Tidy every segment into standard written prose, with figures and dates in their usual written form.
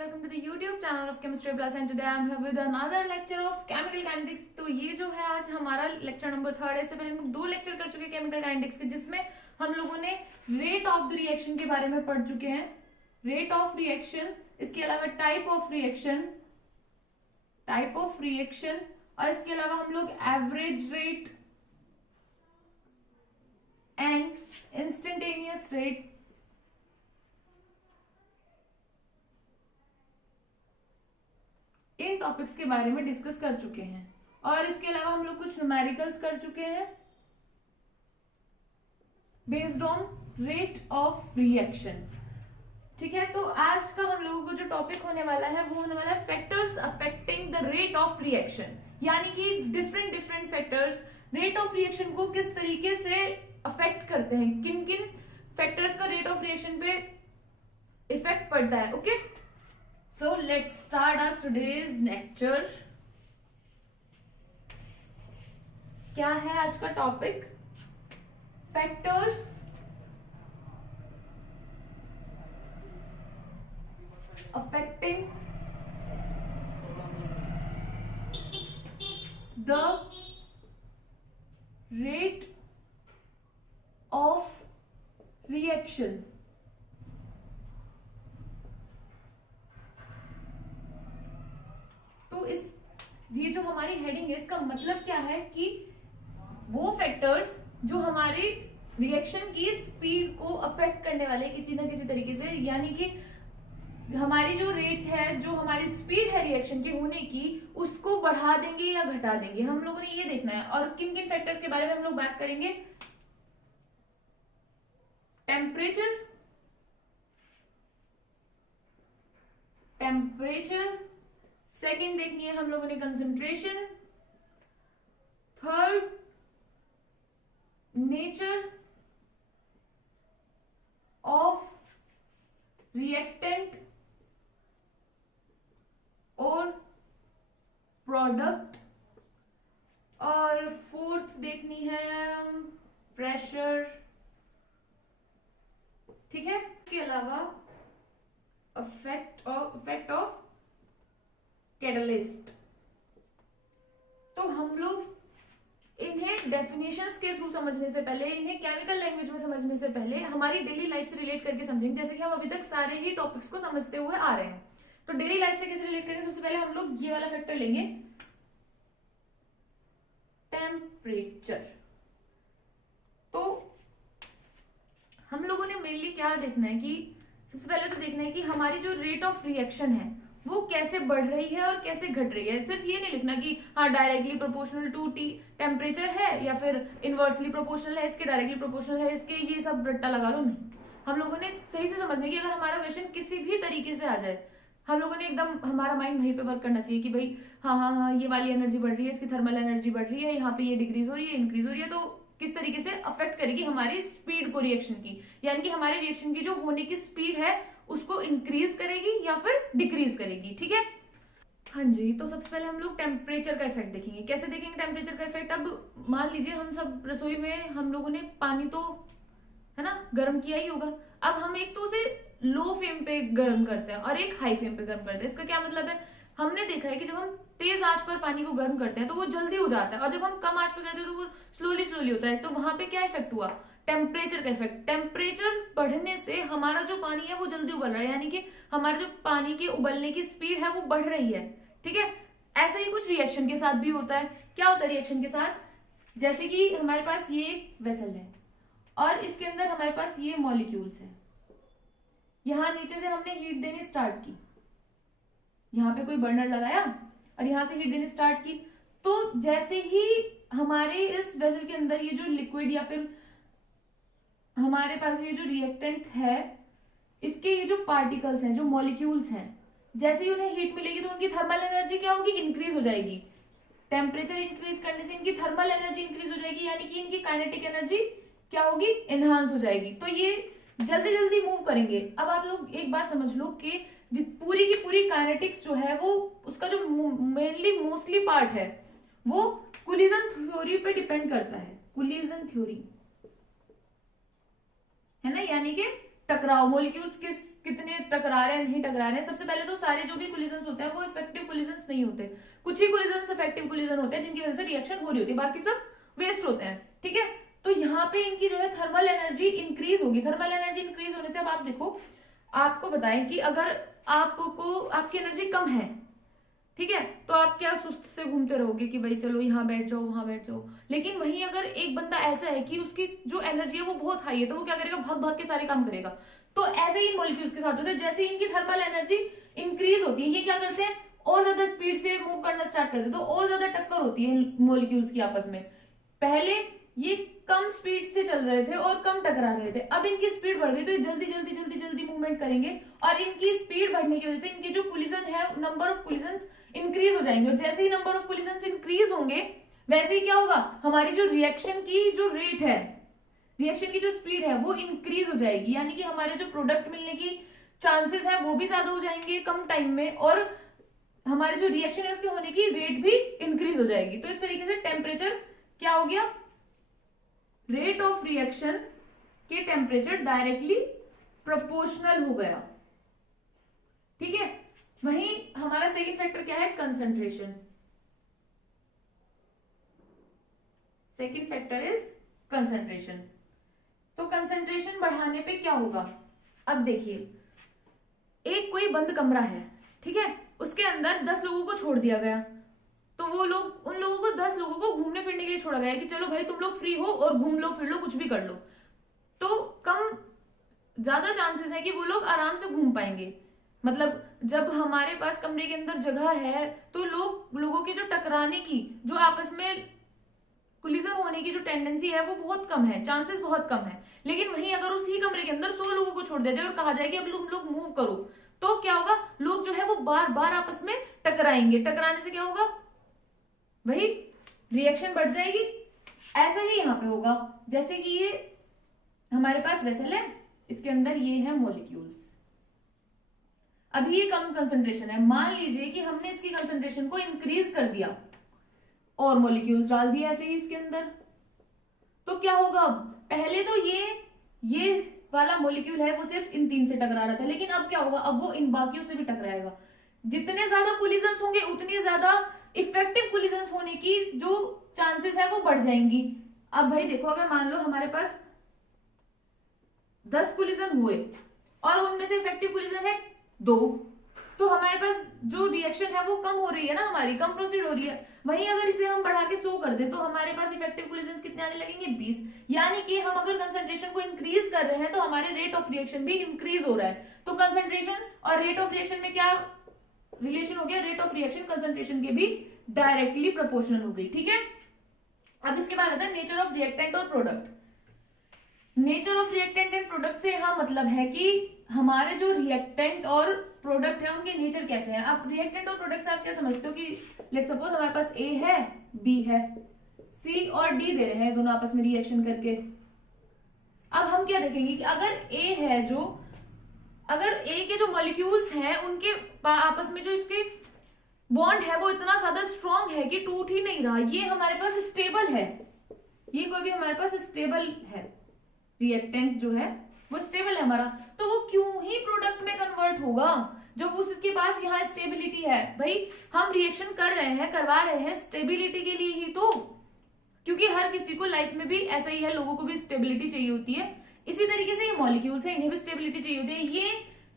welcome to the YouTube channel of Chemistry Plus and today I am here with another lecture of chemical kinetics। तो ये जो है आज हमारा lecture number 3 है। इससे पहले हम लोग 2 लेक्चर कर चुके हैं केमिकल काइनेटिक्स के, जिसमें हम लोगों ने रेट ऑफ द रिएक्शन के बारे में पढ़ चुके हैं, रेट ऑफ रिएक्शन, इसके अलावा टाइप ऑफ रिएक्शन और इसके अलावा हम लोग average rate and instantaneous rate in topics के बारे में डिस्कस कर चुके हैं। और इसके अलावा हम लोग कुछ न्यूमेरिकल्स कर चुके हैं based on rate of reaction. ठीक है, तो आज का हम लोगों को जो टॉपिक होने वाला है वो होने वाला है factors affecting the rate of reaction, यानी कि different factors rate of reaction को किस तरीके से अफेक्ट करते हैं, किन किन फैक्टर्स का रेट ऑफ रिएक्शन पे इफेक्ट पड़ता है। Okay, so let's start our today's lecture। क्या है आज का topic? Factors affecting the rate of reaction. तो इस ये जो हमारी हेडिंग है इसका मतलब क्या है कि वो फैक्टर्स जो हमारे रिएक्शन की स्पीड को अफेक्ट करने वाले किसी ना किसी तरीके से, यानी कि हमारी जो रेट है, जो हमारी स्पीड है रिएक्शन के होने की, उसको बढ़ा देंगे या घटा देंगे, हम लोगों ने ये देखना है। और किन किन फैक्टर्स के बारे में हम लोग बात करेंगे? टेम्परेचर, सेकेंड देखनी है हम लोगों ने concentration, third nature of reactant और प्रोडक्ट, और फोर्थ देखनी है प्रेशर। ठीक है, इसके अलावा इफेक्ट ऑफ कैटलिस्ट। तो हम लोग इन्हें डेफिनेशंस के थ्रू समझने से पहले, इन्हें केमिकल लैंग्वेज में समझने से पहले हमारी डेली लाइफ से रिलेट करके समझेंगे, जैसे कि हम अभी तक सारे ही टॉपिक्स को समझते हुए आ रहे हैं। तो डेली लाइफ से कैसे रिलेट करेंगे? सबसे पहले हम लोग ये वाला फैक्टर लेंगे, टेम्परेचर। तो हम लोगों ने मेनली क्या देखना है कि सबसे पहले तो देखना है कि हमारी जो रेट ऑफ रिएक्शन है वो कैसे बढ़ रही है और कैसे घट रही है। सिर्फ ये नहीं लिखना कि हाँ directly proportional to T temperature है या फिर इनवर्सली प्रोपोर्शनल है इसके, डायरेक्टली प्रोपोर्शनल है इसके, ये सब रट्टा लगा लो। नहीं, हम लोगों ने सही से समझना है कि अगर हमारा क्वेश्चन किसी भी तरीके से आ जाए, हम लोगों ने एकदम हमारा माइंड वहीं पे वर्क करना चाहिए कि भाई हाँ ये वाली एनर्जी बढ़ रही है, इसकी थर्मल एनर्जी बढ़ रही है, यहाँ पे ये डिक्रीज हो रही है, इंक्रीज हो रही है, तो किस तरीके से अफेक्ट करेगी हमारी स्पीड को रिएक्शन की, यानी कि हमारे रिएक्शन की जो होने की स्पीड है उसको इंक्रीज करेगी या फिर डिक्रीज करेगी। ठीक है, हाँ जी। तो सबसे पहले हम लोग टेम्परेचर का इफेक्ट देखेंगे। कैसे देखेंगे टेम्परेचर का इफेक्ट? अब मान लीजिए हम सब रसोई में हम लोगों ने पानी तो है ना गर्म किया ही होगा। अब हम एक तो उसे लो फ्लेम पे गर्म करते हैं और एक हाई फ्लेम पे गर्म करते हैं। इसका क्या मतलब है? हमने देखा है कि जब हम तेज आंच पर पानी को गर्म करते हैं तो वो जल्दी हो जाता है, और जब हम कम आंच पर करते हैं तो वो स्लोली होता है। तो वहां पे क्या इफेक्ट हुआ? टेम्परेचर का इफेक्ट। टेम्परेचर बढ़ने से हमारा जो पानी है वो जल्दी उबल रहा है, यानी कि हमारा जो पानी के उबलने की स्पीड है वो बढ़ रही है। ठीक है, ऐसे ही कुछ रिएक्शन के साथ भी होता है। क्या होता है रिएक्शन के साथ? जैसे कि हमारे पास ये वेसल है और इसके अंदर हमारे पास ये मॉलिक्यूल्स हैं। यहां नीचे से हमने हीट देनी स्टार्ट की, यहाँ पे कोई बर्नर लगाया और यहां से हीट देनी स्टार्ट की। तो जैसे ही हमारे इस वेसल के अंदर ये जो लिक्विड या फिर हमारे पास ये जो रिएक्टेंट है, इसके ये जो पार्टिकल्स हैं, जो मॉलिक्यूल्स हैं, जैसे ही उन्हें हीट मिलेगी तो उनकी थर्मल एनर्जी क्या होगी? इंक्रीज हो जाएगी। टेम्परेचर इंक्रीज करने से इनकी थर्मल एनर्जी इंक्रीज हो जाएगी, यानी कि इनकी काइनेटिक एनर्जी क्या होगी? एनहांस हो जाएगी। तो ये जल्दी मूव करेंगे। अब आप लोग एक बात समझ लो कि पूरी की पूरी काइनेटिक्स जो है वो उसका जो मेनली मोस्टली पार्ट है वो कोलिजन थ्योरी पे डिपेंड करता है। कोलिजन थ्योरी है ना, यानी कि टकराव, मॉलिक्यूल्स कितने टकरा रहे हैं, नहीं टकरा रहे हैं। सबसे पहले तो सारे जो भी कोलिजन्स होते हैं वो इफेक्टिव कोलिजन्स नहीं होते, कुछ ही कोलिजन्स इफेक्टिव कोलिजन होते हैं जिनकी वजह से रिएक्शन हो रही होती है, बाकी सब वेस्ट होते हैं। ठीक है, तो यहाँ पे इनकी जो है थर्मल एनर्जी इंक्रीज होगी। थर्मल एनर्जी इंक्रीज होने से अब आप देखो, आपको बताएं कि अगर आपकी एनर्जी कम है, ठीक है, तो आप क्या सुस्त से घूमते रहोगे कि भाई चलो यहाँ बैठ जाओ वहां बैठ जाओ। लेकिन वहीं अगर एक बंदा ऐसा है कि उसकी जो एनर्जी है वो बहुत हाई है, तो वो क्या करेगा, भाग भाग के सारे काम करेगा। तो ऐसे ही मॉलिक्यूल्स के साथ होता है, जैसे इनकी थर्मल एनर्जी इंक्रीज होती है, ये क्या करते हैं, और ज्यादा स्पीड से मूव करना स्टार्ट करते हैं, तो और ज्यादा टक्कर होती है मॉलिक्यूल्स की आपस में। पहले ये कम स्पीड से चल रहे थे और कम टकरा रहे थे, अब इनकी स्पीड बढ़ गई तो ये जल्दी जल्दी जल्दी जल्दी मूवमेंट करेंगे, और इनकी स्पीड बढ़ने की वजह से इनके जो कोलिजन है, नंबर ऑफ कोलिजन्स इंक्रीज हो जाएंगे। और जैसे ही नंबर ऑफ कोलिजन्स इंक्रीज होंगे वैसे ही क्या होगा, हमारी जो रिएक्शन की जो रेट है, रिएक्शन की जो स्पीड है वो इंक्रीज हो जाएगी, यानी कि हमारे जो प्रोडक्ट मिलने की चांसेस है वो भी ज्यादा हो जाएंगे कम टाइम में, और हमारे जो रिएक्शन है उसके होने की रेट भी इंक्रीज हो जाएगी। तो इस तरीके से टेम्परेचर क्या हो गया, रेट ऑफ रिएक्शन के टेम्परेचर डायरेक्टली प्रोपोर्शनल हो गया। ठीक है, वहीं हमारा सेकंड फैक्टर क्या है, concentration. Second factor is concentration. तो कंसंट्रेशन बढ़ाने पे क्या होगा, अब देखिए, एक कोई बंद कमरा है, ठीक है, उसके अंदर 10 लोगों को छोड़ दिया गया, तो वो लोग, उन लोगों को 10 लोगों को घूमने फिरने के लिए छोड़ा गया कि चलो भाई तुम लोग फ्री हो और घूम लो फिर लो कुछ भी कर लो। तो ज्यादा चांसेस है कि वो लोग आराम से घूम पाएंगे। मतलब जब हमारे पास कमरे के अंदर जगह है तो लोगों की जो टकराने की, जो आपस में कोलिजन होने की जो टेंडेंसी है वो बहुत कम है, चांसेस बहुत कम है। लेकिन वहीं अगर उसी कमरे के अंदर 100 लोगों को छोड़ दिया जाए और कहा जाए कि अब लोग मूव करो, तो क्या होगा, लोग जो है वो बार बार आपस में टकराएंगे। टकराने से क्या होगा, वही रिएक्शन बढ़ जाएगी। ऐसा ही यहाँ पे होगा, जैसे कि ये हमारे पास वेसल है, इसके अंदर ये है मॉलिक्यूल्स, अभी ये कम कंसंट्रेशन है, मान लीजिए कि हमने इसकी कंसंट्रेशन को इंक्रीज कर दिया और मॉलिक्यूल्स डाल दिए ऐसे ही इसके अंदर, तो क्या होगा, अब पहले तो ये वाला मॉलिक्यूल है वो सिर्फ इन 3 से टकरा रहा था, लेकिन अब क्या होगा, अब वो इन बाकियों से भी टकराएगा। जितने ज्यादा कोलिजन्स होंगे उतनी ज्यादा इफेक्टिव कोलिजन्स होने की जो चांसेस है वो बढ़ जाएंगी। अब भाई देखो, अगर मान लो हमारे पास 10 कोलिजन हुए और उनमें से इफेक्टिव कोलिजन है 2, तो हमारे पास जो रिएक्शन है वो कम हो रही है ना, हमारी कम प्रोसीड हो रही है। वहीं अगर इसे हम बढ़ा के 100 कर दें तो हमारे पास इफेक्टिव कोलिजन्स कितने आने लगेंगे, 20। यानी कि हम अगर कंसंट्रेशन को इंक्रीज कर रहे हैं तो हमारे रेट ऑफ रिएक्शन भी इंक्रीज हो रहा है। तो कंसंट्रेशन और रेट ऑफ रिएक्शन में क्या रिलेशन हो गया, रेट ऑफ रिएक्शन कंसंट्रेशन के भी डायरेक्टली प्रोपोर्शनल हो गई। ठीक है, अब इसके बाद आता है नेचर ऑफ रिएक्टेंट और product. Nature of reactant and product से यहाँ मतलब है कि हमारे जो रिएक्टेंट और प्रोडक्ट है उनके नेचर कैसे हैं। आप रिएक्टेंट और प्रोडक्ट से आप क्या समझते हो कि लेट्स सपोज हमारे पास ए है, बी है, सी और डी दे रहे हैं दोनों आपस में रिएक्शन करके। अब हम क्या देखेंगे कि अगर ए है, जो अगर ए के जो मॉलिक्यूल्स हैं उनके आपस में जो इसके बॉन्ड है वो इतना ज्यादा स्ट्रॉन्ग है कि टूट ही नहीं रहा, ये हमारे पास स्टेबल है, ये कोई भी हमारे पास स्टेबल है, रिएक्टेंट जो है वो स्टेबल है हमारा, तो वो क्यों ही प्रोडक्ट में कन्वर्ट होगा जब उसके पास यहाँ स्टेबिलिटी है। भाई हम रिएक्शन कर रहे हैं, करवा रहे हैं स्टेबिलिटी के लिए ही तो, क्योंकि हर किसी को लाइफ में भी ऐसा ही है, लोगों को भी स्टेबिलिटी चाहिए होती है। इसी तरीके से ये मॉलिक्यूल्स है, इन्हें भी स्टेबिलिटी चाहिए होती है। ये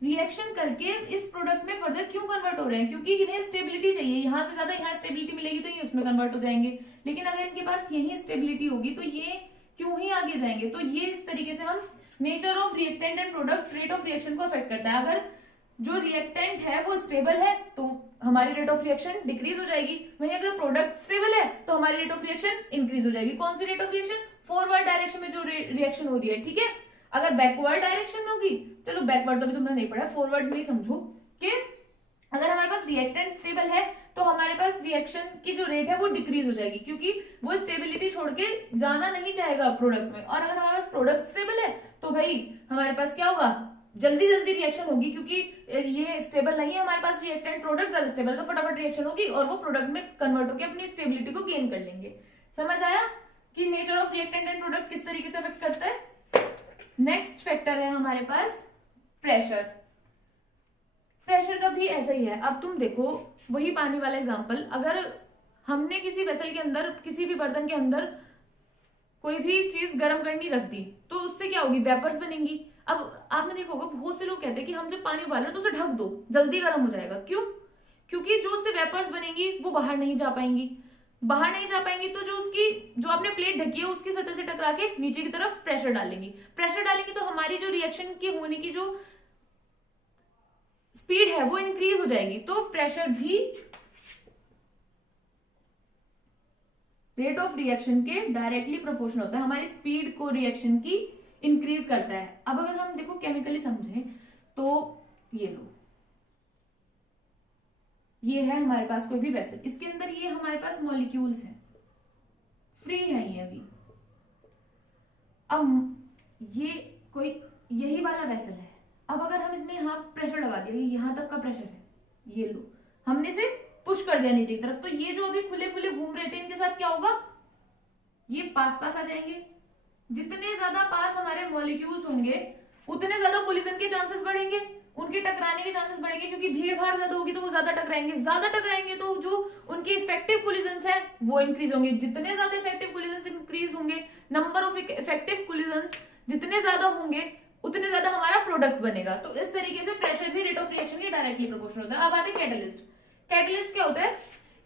रिएक्शन करके इस प्रोडक्ट में फर्दर क्यों कन्वर्ट हो रहे हैं, क्योंकि इन्हें स्टेबिलिटी चाहिए, यहाँ से ज्यादा यहाँ स्टेबिलिटी मिलेगी तो ये उसमें कन्वर्ट हो जाएंगे। लेकिन अगर इनके पास यही स्टेबिलिटी होगी तो ये क्यों ही आगे जाएंगे। तो ये इस तरीके से हम nature of reactant and product rate of reaction को अफेक्ट करता है। अगर जो रिएक्टेंट है वो स्टेबल है तो हमारी रेट ऑफ रिएक्शन डिक्रीज हो जाएगी, वहीं अगर प्रोडक्ट स्टेबल है तो हमारी रेट ऑफ रिएक्शन इंक्रीज हो जाएगी। कौन सी rate of reaction, forward direction में जो रिएक्शन हो रही है। ठीक है, अगर बैकवर्ड डायरेक्शन में होगी, चलो बैकवर्ड तो अभी तुमने नहीं पढ़ा, फॉरवर्ड में ही समझो कि अगर हमारे पास रिएक्टेंट स्टेबल है तो हमारे पास रिएक्शन की जो रेट है वो डिक्रीज हो जाएगी, क्योंकि वो स्टेबिलिटी छोड़ के जाना नहीं चाहेगा प्रोडक्ट में। और अगर हमारे पास प्रोडक्ट स्टेबल है तो भाई हमारे पास क्या होगा, जल्दी जल्दी रिएक्शन होगी, क्योंकि ये स्टेबल नहीं है हमारे पास रिएक्टेंट, प्रोडक्ट ज्यादा स्टेबल, तो फटाफट रिएक्शन होगी और वो प्रोडक्ट में कन्वर्ट होकर अपनी स्टेबिलिटी को गेन कर लेंगे। समझ आया कि nature of reactant and product किस तरीके से अफेक्ट करता है। नेक्स्ट फैक्टर है हमारे पास प्रेशर। प्रेशर का भी ऐसा ही है। अब तुम देखो वही पानी वाला एग्जांपल, अगर हमने किसी वेसल के अंदर, किसी भी बर्तन के अंदर कोई भी चीज गर्म करनी रख दी तो उससे क्या होगी, वेपर्स बनेंगी। अब आपने देखा होगा बहुत से लोग कहते हैं कि हम जब पानी उबाल रहे हैं तो उसे ढक दो, जल्दी गर्म हो जाएगा। क्यों? क्योंकि जो उससे वेपर्स बनेंगी वो बाहर नहीं जा पाएंगी। बाहर नहीं जा पाएंगी तो जो उसकी, जो आपने प्लेट ढकी है उसकी सतह से टकरा के नीचे की तरफ प्रेशर डालेंगी। प्रेशर डालेंगी तो हमारी जो रिएक्शन की होने की जो स्पीड है वो इंक्रीज हो जाएगी। तो प्रेशर भी रेट ऑफ रिएक्शन के डायरेक्टली प्रोपोर्शनल होता है, हमारी स्पीड को रिएक्शन की इंक्रीज करता है। अब अगर हम देखो केमिकली समझें तो ये लो, ये है हमारे पास कोई भी वेसल, इसके अंदर ये हमारे पास मॉलिक्यूल्स हैं, फ्री है ये अभी। अब ये कोई यही वाला वेसल है। अब अगर हम इसमें यहां प्रेशर लगा दिया, यहां तक का प्रेशर है, ये लो, हमने इसे पुश कर दिया नीचे की तरफ, तो ये जो अभी खुले खुले घूम रहे थे इनके साथ क्या होगा, ये पास पास आ जाएंगे। जितने ज्यादा पास हमारे मॉलिक्यूल्स होंगे उतने ज्यादा कोलिजन के चांसेस बढ़ेंगे, उनके टकराने के चांसेस बढ़ेंगे, क्योंकि भीड़ भाड़ ज्यादा होगी तो वो ज्यादा टकराएंगे तो जो उनके इफेक्टिव कोलिजन्स है वो इंक्रीज होंगे। जितने ज्यादा इफेक्टिव कोलिजन्स इंक्रीज होंगे, नंबर ऑफ इफेक्टिव कोलिजन्स जितने ज्यादा होंगे उतने ज्यादा हमारा प्रोडक्ट बनेगा। तो इस तरीके से प्रेशर भी रेट ऑफ रिएक्शन के डायरेक्टली प्रोपोर्शनल होता है। अब आते हैं कैटलिस्ट। कैटलिस्ट क्या होता है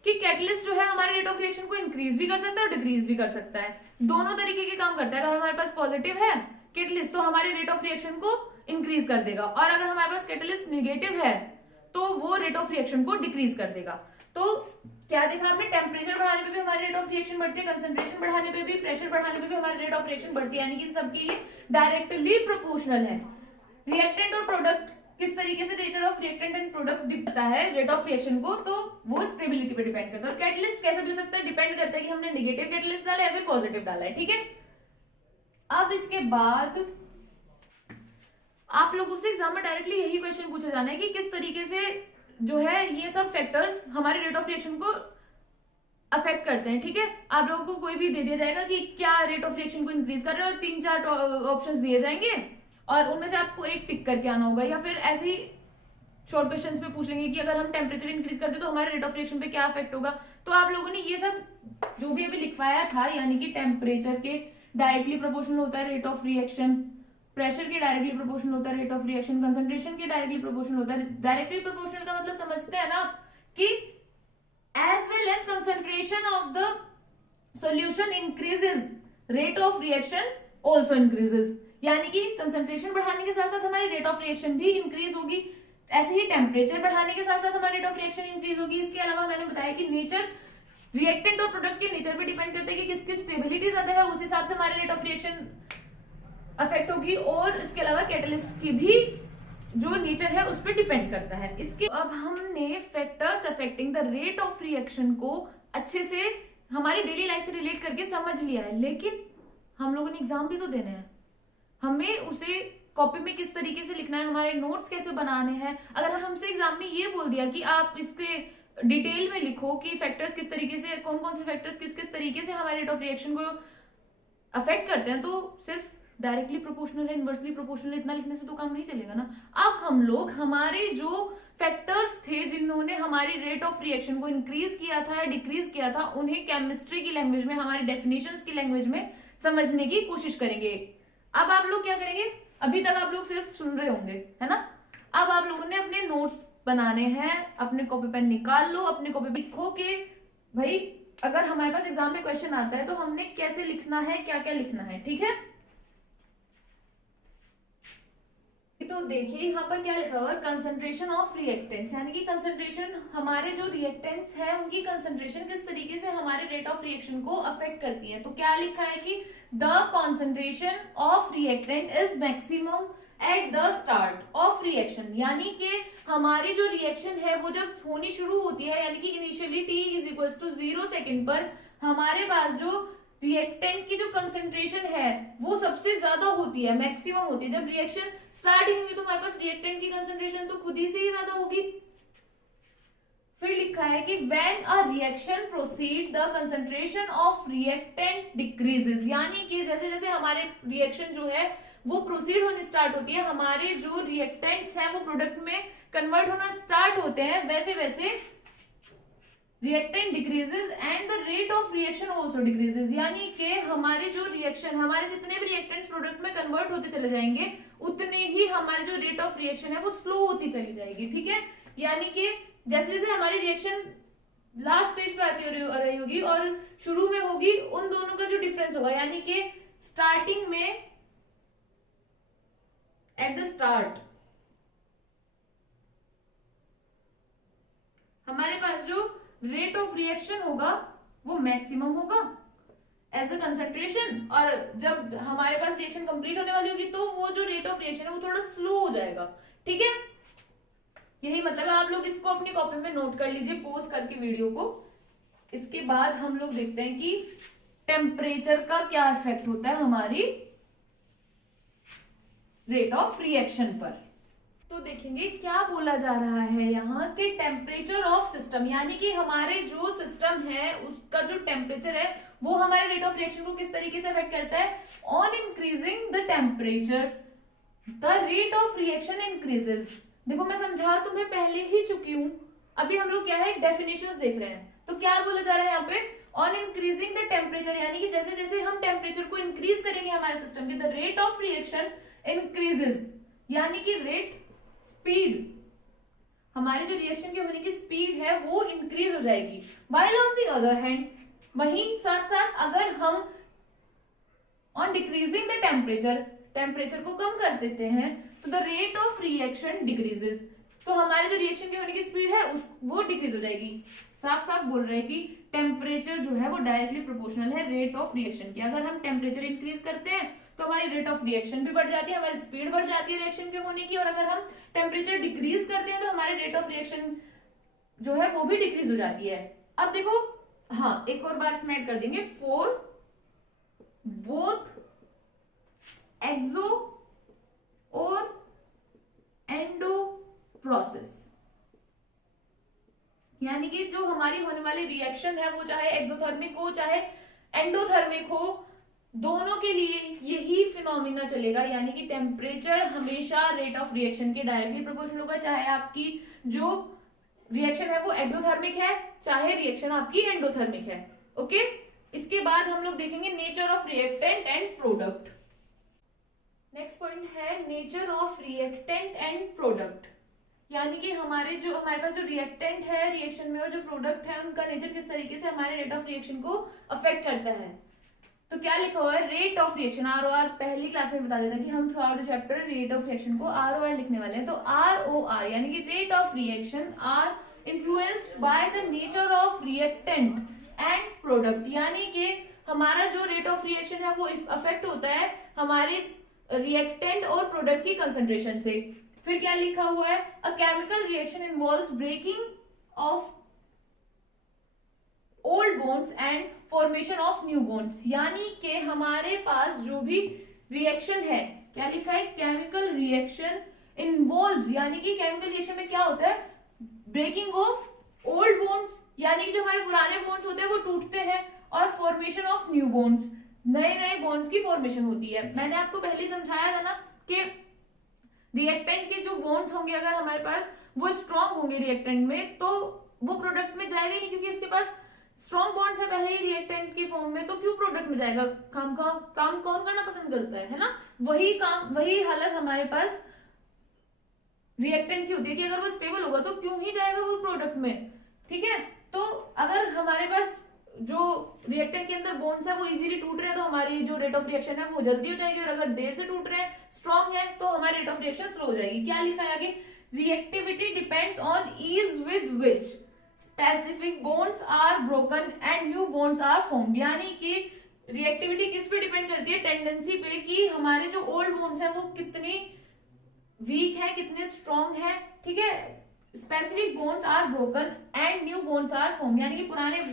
कि कैटलिस्ट जो है हमारे रेट ऑफ रिएक्शन को इंक्रीज भी कर सकता है और डिक्रीज भी कर सकता है, दोनों तरीके के काम करता है। अगर हमारे पास पॉजिटिव है कैटलिस्ट तो हमारे रेट ऑफ रिएक्शन को इंक्रीज कर देगा, और अगर हमारे पास कैटलिस्ट नेगेटिव है तो वो रेट ऑफ रिएक्शन को डिक्रीज कर देगा। तो क्या देखा आपने, टेम्परेचर बढ़ाने पे भी हमारी रेट ऑफ रिएक्शन बढ़ती है, कंसंट्रेशन बढ़ाने पे भी, प्रेशर बढ़ाने पे भी हमारी रेट ऑफ रिएक्शन बढ़ती है, यानी कि इन सबके ये डायरेक्टली प्रोपोर्शनल है। रिएक्टेंट और प्रोडक्ट किस तरीके से nature of reactant and product दिखता है रेट ऑफ रिएक्शन को, तो वो स्टेबिलिटी पे डिपेंड करता है। और कैटलिस्ट कैसे भी हो सकता है, डिपेंड करता है कि हमने नेगेटिव कैटलिस्ट डाला है या फिर पॉजिटिव डाला है, ठीक है। अब इसके बाद आप लोगों से एग्जाम में डायरेक्टली यही क्वेश्चन पूछा जाना है कि किस तरीके से जो है ये सब फैक्टर्स हमारे रेट ऑफ रिएक्शन को अफेक्ट करते हैं, ठीक है। आप लोगों को कोई भी दे दिया जाएगा कि क्या रेट ऑफ रिएक्शन को इंक्रीज कर रहा है और 3-4 ऑप्शंस दिए जाएंगे और उनमें से आपको एक टिक करके आना होगा, या फिर ऐसे ही शॉर्ट क्वेश्चंस में पूछ लेंगे कि अगर हम टेम्परेचर इंक्रीज करते तो हमारे रेट ऑफ रिएक्शन पे क्या इफेक्ट होगा। तो आप लोगों ने ये सब जो भी अभी लिखवाया था, यानी कि टेम्परेचर के डायरेक्टली प्रोपोर्शनल होता है रेट ऑफ रिएक्शन, प्रेशर के डायरेक्टली प्रोपोर्शनल होता है रेट ऑफ रिएक्शन, कंसंट्रेशन के डायरेक्टली प्रोपोर्शनल होता है। डायरेक्टली प्रोपोर्शनल का मतलब समझते हैं ना कि as well as concentration of the solution increases, rate of reaction also increases, यानी कि कंसंट्रेशन बढ़ाने के साथ साथ हमारी रेट ऑफ रिएक्शन भी इंक्रीज होगी। ऐसे ही टेम्परेचर बढ़ाने के साथ साथ हमारी रेट ऑफ रिएक्शन इंक्रीज होगी। इसके अलावा मैंने बताया कि नेचर, रिएक्टेंट और प्रोडक्ट के नेचर पे डिपेंड करता है कि किसकी स्टेबिलिटी ज्यादा है, उस हिसाब से हमारी रेट ऑफ रिएक्शन अफेक्ट होगी। और इसके अलावा कैटलिस्ट की भी जो नेचर है उस पर डिपेंड करता है। इसके अब हमने factors affecting the rate of reaction को अच्छे से हमारी डेली लाइफ से रिलेट करके समझ लिया है, लेकिन हम लोगों ने एग्जाम भी तो देने हैं, हमें उसे कॉपी में किस तरीके से लिखना है, हमारे नोट्स कैसे बनाने हैं। अगर हमसे एग्जाम में ये बोल दिया कि आप इससे डिटेल में लिखो कि फैक्टर्स किस तरीके से, कौन कौन से फैक्टर्स किस किस तरीके से हमारे रेट ऑफ रिएक्शन को अफेक्ट करते हैं, तो सिर्फ डायरेक्टली प्रोपोर्शनल है, इनवर्सली प्रोपोर्शनल इतना लिखने से तो काम नहीं चलेगा ना। अब हम लोग हमारे जो फैक्टर्स थे जिन्होंने हमारी रेट ऑफ रिएक्शन को इंक्रीज किया था या डिक्रीज किया था, उन्हें केमिस्ट्री की लैंग्वेज में, हमारी डेफिनेशंस की लैंग्वेज में समझने की कोशिश करेंगे। अब आप लोग क्या करेंगे, अभी तक आप लोग सिर्फ सुन रहे होंगे, है ना। अब आप लोगों ने अपने नोट्स बनाने हैं, अपने कॉपी पेन निकाल लो, अपने कॉपी पे लिखो कि भाई अगर हमारे पास एग्जाम में क्वेश्चन आता है तो हमने कैसे लिखना है, क्या क्या लिखना है, ठीक है। तो देखिए यहाँ पर क्या लिखा हुआ है, कंसंट्रेशन ऑफ रिएक्टेंट्स, यानी कि कंसंट्रेशन, हमारे जो रिएक्टेंट्स है उनकी कंसंट्रेशन किस तरीके से हमारे रेट ऑफ रिएक्शन को अफेक्ट करती है। तो क्या लिखा है कि the concentration of reactant is maximum at the start of reaction, यानी कि हमारी जो रिएक्शन है वो जब होनी शुरू होती है, यानी कि initially t is equal to 0 second पर हमारे पास जो रिएक्टेंट की जो कंसंट्रेशन है वो सबसे ज्यादा होती है, मैक्सिमम होती है। जब रिएक्शन स्टार्ट ही नहीं हुई तो हमारे पास रिएक्टेंट की कंसंट्रेशन तो खुद ही से ही ज्यादा होगी। फिर लिखा है कि when a reaction proceed the concentration of reactant decreases, यानी कि जैसे जैसे हमारे रिएक्शन जो है वो प्रोसीड होनी स्टार्ट होती है, हमारे जो रिएक्टेंट्स हैं वो प्रोडक्ट में कन्वर्ट होना स्टार्ट होते हैं, वैसे वैसे reactant decreases and the rate of reaction also decreases. यानी कि हमारे जो रिएक्शन, हमारे जितने भी रिएक्टेंट्स प्रोडक्ट में कन्वर्ट होते चले जाएंगे, उतने ही हमारे जो रेट ऑफ रिएक्शन है वो स्लो होती चली जाएगी। ठीक है, यानी कि जैसे जैसे हमारी रिएक्शन लास्ट स्टेज पे आती रही होगी और शुरू में होगी, उन दोनों का जो डिफरेंस होगा, यानी कि स्टार्टिंग में एट द स्टार्ट हमारे पास जो रेट ऑफ रिएक्शन होगा वो मैक्सिमम होगा एज अ कंसेंट्रेशन, और जब हमारे पास रिएक्शन कंप्लीट होने वाली होगी तो वो जो रेट ऑफ रिएक्शन है वो थोड़ा स्लो हो जाएगा। ठीक है, यही मतलब है। आप लोग इसको अपनी कॉपी में नोट कर लीजिए पॉज करके वीडियो को। इसके बाद हम लोग देखते हैं कि टेम्परेचर का क्या इफेक्ट होता है हमारी रेट ऑफ रिएक्शन पर। तो देखेंगे क्या बोला जा रहा है यहाँ कि टेम्परेचर ऑफ सिस्टम, यानी कि हमारे जो सिस्टम है उसका जो टेम्परेचर है वो हमारे रेट ऑफ रिएक्शन को किस तरीके से अफेक्ट करता है। On increasing the temperature the rate of reaction increases. देखो मैं समझा तुम्हें पहले ही चुकी हूं, अभी हम लोग क्या है डेफिनेशंस देख रहे हैं। तो क्या बोला जा रहा है यहाँ पे, ऑन इंक्रीजिंग द टेम्परेचर, यानी कि जैसे जैसे हम टेम्परेचर को इंक्रीज करेंगे हमारे सिस्टम के, the rate of reaction increases, यानी कि रेट स्पीड, हमारे जो रिएक्शन के होने की स्पीड है वो इंक्रीज हो जाएगी। While on the other hand, वहीं साथ साथ अगर हम on decreasing the temperature, temperature को कम कर देते हैं, तो the rate of reaction decreases, तो हमारे जो रिएक्शन के होने की स्पीड है वो डिक्रीज हो जाएगी। साफ साफ बोल रहे हैं कि टेम्परेचर जो है वो डायरेक्टली प्रोपोर्शनल है रेट ऑफ रिएक्शन के। अगर हम टेम्परेचर इंक्रीज करते हैं तो हमारी रेट ऑफ रिएक्शन भी बढ़ जाती है, हमारी स्पीड बढ़ जाती है रिएक्शन के होने की, और अगर हम टेम्परेचर डिक्रीज करते हैं तो हमारे रेट ऑफ रिएक्शन जो है वो भी डिक्रीज हो जाती है। अब देखो, हाँ एक और बार इसमें ऐड कर देंगे, फॉर बोथ एक्सो और एंडो प्रोसेस, यानी कि जो हमारी होने वाली रिएक्शन है वो चाहे एक्सोथर्मिक हो चाहे एंडोथर्मिक हो, दोनों के लिए यही फिनोमिना चलेगा, यानी कि टेम्परेचर हमेशा रेट ऑफ रिएक्शन के डायरेक्टली प्रोपोर्शनल होगा, चाहे आपकी जो रिएक्शन है वो एक्सोथर्मिक है चाहे रिएक्शन आपकी एंडोथर्मिक है। ओके, इसके बाद हम लोग देखेंगे nature of reactant and product. Next point है nature of reactant and product, यानी कि हमारे पास जो रिएक्टेंट है रिएक्शन में और जो प्रोडक्ट है उनका नेचर किस तरीके से हमारे रेट ऑफ रिएक्शन को अफेक्ट करता है। तो क्या लिखा हुआ है, rate of reaction, R O R, पहली क्लास में बता देता कि हम throughout the chapter rate of reaction को आर ओ आर लिखने वाले हैं। तो आर ओ आर यानी कि rate of reaction are influenced by the nature of reactant and product, यानी कि हमारा जो रेट ऑफ रिएक्शन है वो अफेक्ट होता है हमारे रिएक्टेंट और प्रोडक्ट की कंसंट्रेशन से। फिर क्या लिखा हुआ है, a chemical reaction involves breaking of old bonds and formation of new bonds, यानी कि हमारे पास जो भी रिएक्शन है, क्या लिखा है, केमिकल रिएक्शन इन्वॉल्व्स, यानी कि केमिकल रिएक्शन में क्या होता है, ब्रेकिंग ऑफ ओल्ड बॉन्ड्स, यानी कि जो हमारे पुराने बॉन्ड्स होते हैं वो टूटते हैं, और फॉर्मेशन ऑफ न्यू बॉन्ड्स, नए नए बॉन्ड्स की फॉर्मेशन होती है। मैंने आपको पहले समझाया था ना कि रिएक्टेंट के जो बॉन्ड्स होंगे अगर हमारे पास वो स्ट्रॉन्ग होंगे रिएक्टेंट में, तो वो प्रोडक्ट में जाएगा ही नहीं, क्योंकि उसके पास स्ट्रॉन्ग बॉन्ड्स है पहले ही रिएक्टेंट की फॉर्म में, तो क्यों प्रोडक्ट में जाएगा। काम कौन करना पसंद करता है ना, वही हालत हमारे पास रिएक्टेंट की होती है कि अगर वो स्टेबल होगा तो क्यों ही जाएगा वो प्रोडक्ट में। ठीक है, तो अगर हमारे पास जो रिएक्टेंट के अंदर बॉन्ड्स है वो इजीली टूट रहे हैं तो हमारी जो रेट ऑफ रिएक्शन है वो जल्दी हो जाएगी, और अगर देर से टूट रहे हैं, स्ट्रॉन्ग है, तो हमारी रेट ऑफ रिएक्शन स्लो हो जाएगी। क्या लिखा है आगे, reactivity depends on ease with which specific bonds are broken and new bonds are formed, यानी कि रिएक्टिविटी किस पे डिपेंड करती है, टेंडेंसी पे कि हमारे जो ओल्ड बॉन्ड्स है वो कितनी वीक है कितने स्ट्रॉन्ग है। ठीक है, specific bonds are broken and new bonds are form, यानी कि पुराने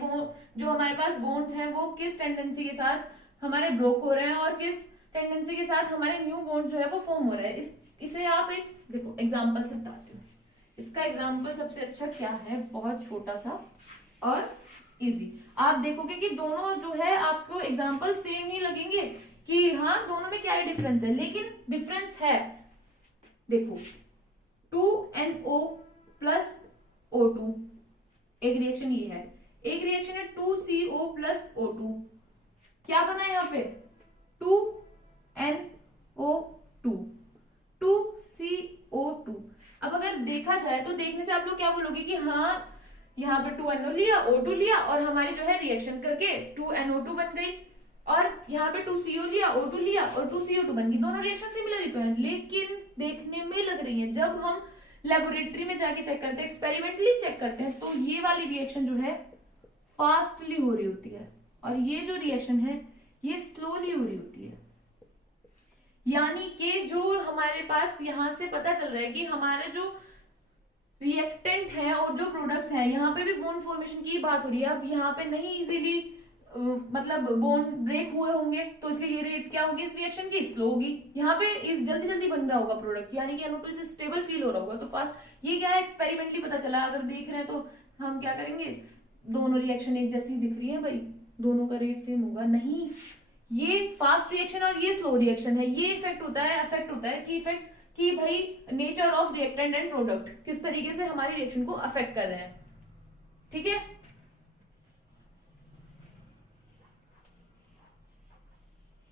जो हमारे पास बॉन्ड्स हैं वो किस टेंडेंसी के साथ हमारे ब्रोक हो रहे हैं और किस टेंडेंसी के साथ हमारे न्यू बॉन्ड जो है वो फॉर्म हो रहा है। इसे आप एक देखो एग्जांपल से बताती हूँ। इसका एग्जांपल सबसे अच्छा क्या है, बहुत छोटा सा और इजी। आप देखोगे कि दोनों जो है आपको एग्जांपल सेम ही लगेंगे, कि हाँ दोनों में क्या है डिफरेंस है, लेकिन डिफरेंस है। देखो 2NO प्लस O2 एक रिएक्शन ये है, एक रिएक्शन है 2CO प्लस O2, क्या बना है यहाँ पे 2NO2 2CO2। अब अगर देखा जाए तो देखने से आप लोग क्या बोलोगे कि हाँ यहाँ पे 2NO लिया O2 लिया और हमारी जो है रिएक्शन करके 2NO2 बन गई, और यहाँ पे 2CO लिया O2 लिया और 2CO2 बन गई, दोनों रिएक्शन सिमिलर ही तो है, लेकिन देखने में लग रही है। जब हम लेबोरेटरी में जाके चेक करते हैं, एक्सपेरिमेंटली चेक करते हैं, तो ये वाली रिएक्शन जो है फास्टली हो रही होती है और ये जो रिएक्शन है ये स्लोली हो रही होती है। यानी कि जो हमारे पास यहां से पता चल रहा है कि हमारे जो रिएक्टेंट है और जो प्रोडक्ट्स हैं, यहाँ पे भी बोन फॉर्मेशन की बात हो रही है। अब यहाँ पे नहीं इजीली मतलब बोन ब्रेक हुए होंगे, तो इसलिए ये रेट क्या होगी इस रिएक्शन की, स्लो होगी। यहाँ पे इस जल्दी जल्दी बन रहा होगा प्रोडक्ट, यानी कि NO2 इसे स्टेबल फील हो रहा होगा, तो फास्ट। ये क्या है एक्सपेरिमेंटली पता चला। अगर देख रहे हैं तो हम क्या करेंगे, दोनों रिएक्शन एक जैसी दिख रही है भाई, दोनों का रेट सेम होगा, नहीं, ये फास्ट रिएक्शन और ये स्लो रिएक्शन है। ये इफेक्ट होता है कि इफेक्ट कि भाई nature of reactant and product किस तरीके से हमारी रिएक्शन को अफेक्ट कर रहे हैं, ठीक है।